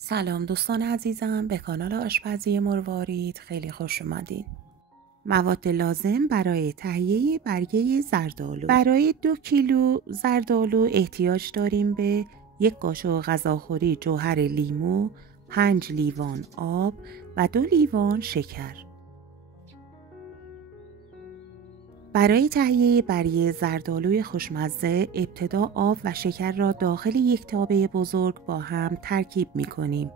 سلام دوستان عزیزم، به کانال آشپزی مروارید خیلی خوش اومدین. مواد لازم برای تهیه برگه زردآلو. برای 2 کیلو زردآلو احتیاج داریم به 1 قاشق غذاخوری جوهر لیمو، 5 لیوان آب و 2 لیوان شکر. برای تهیه برگه زردآلوی خوشمزه ابتدا آب و شکر را داخل یک تابه بزرگ با هم ترکیب می کنیم.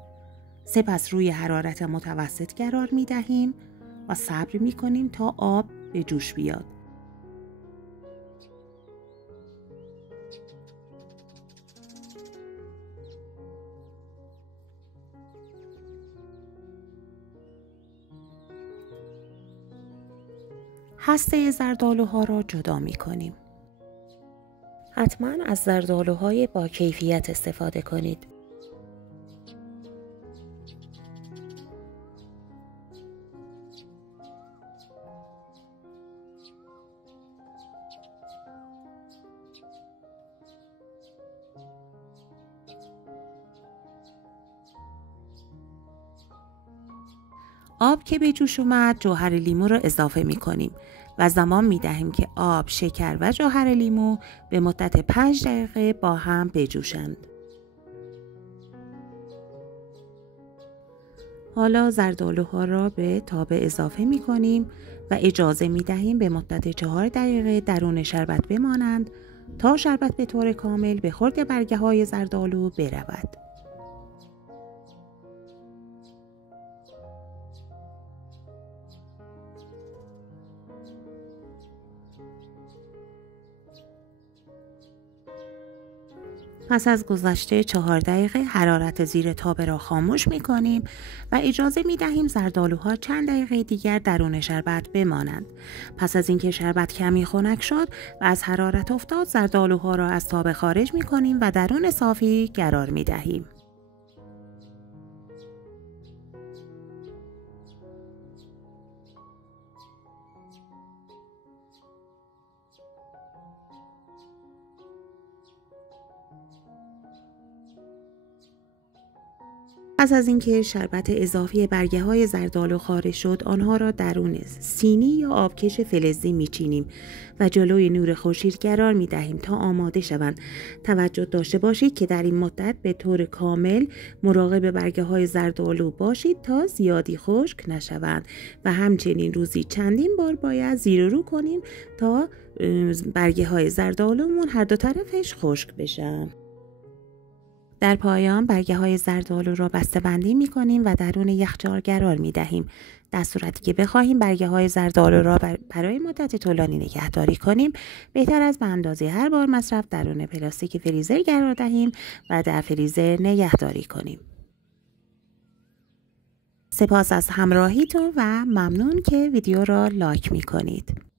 سپس روی حرارت متوسط قرار می دهیم و صبر می کنیم تا آب به جوش بیاد. هسته زردآلوها را جدا می کنیم. حتما از زردآلوهای با کیفیت استفاده کنید. آب که به جوش اومد جوهر لیمو را اضافه می کنیم و زمان می دهیم که آب، شکر و جوهر لیمو به مدت 5 دقیقه با هم بجوشند. حالا زردآلوها را به تابه اضافه می کنیم و اجازه می دهیم به مدت 4 دقیقه درون شربت بمانند تا شربت به طور کامل به خورد برگه های زردآلو برود. پس از گذشته 4 دقیقه حرارت زیر تابه را خاموش می کنیم و اجازه می دهیم زردآلوها چند دقیقه دیگر درون شربت بمانند. پس از اینکه شربت کمی خنک شد و از حرارت افتاد، زردآلوها را از تابه خارج می کنیم و درون صافی قرار می دهیم. پس از اینکه شربت اضافی برگه های زردآلو خارج شد، آنها را درون سینی یا آبکش فلزی میچینیم و جلوی نور خورشید قرار می دهیم تا آماده شوند. توجه داشته باشید که در این مدت به طور کامل مراقب برگه های زردآلو باشید تا زیادی خشک نشوند و همچنین روزی چندین بار باید زیر و رو کنیم تا برگه های زردآلومون هر دو طرفش خشک بشن. در پایان برگه های زردآلو را بسته بندی می کنیم و درون یخچال قرار می دهیم. در صورتی که بخواهیم برگه های زردآلو را برای مدت طولانی نگهداری کنیم، بهتر است به اندازه هر بار مصرف درون پلاستیک فریزر قرار دهیم و در فریزر نگهداری کنیم. سپاس از همراهیتون و ممنون که ویدیو را لایک می کنید.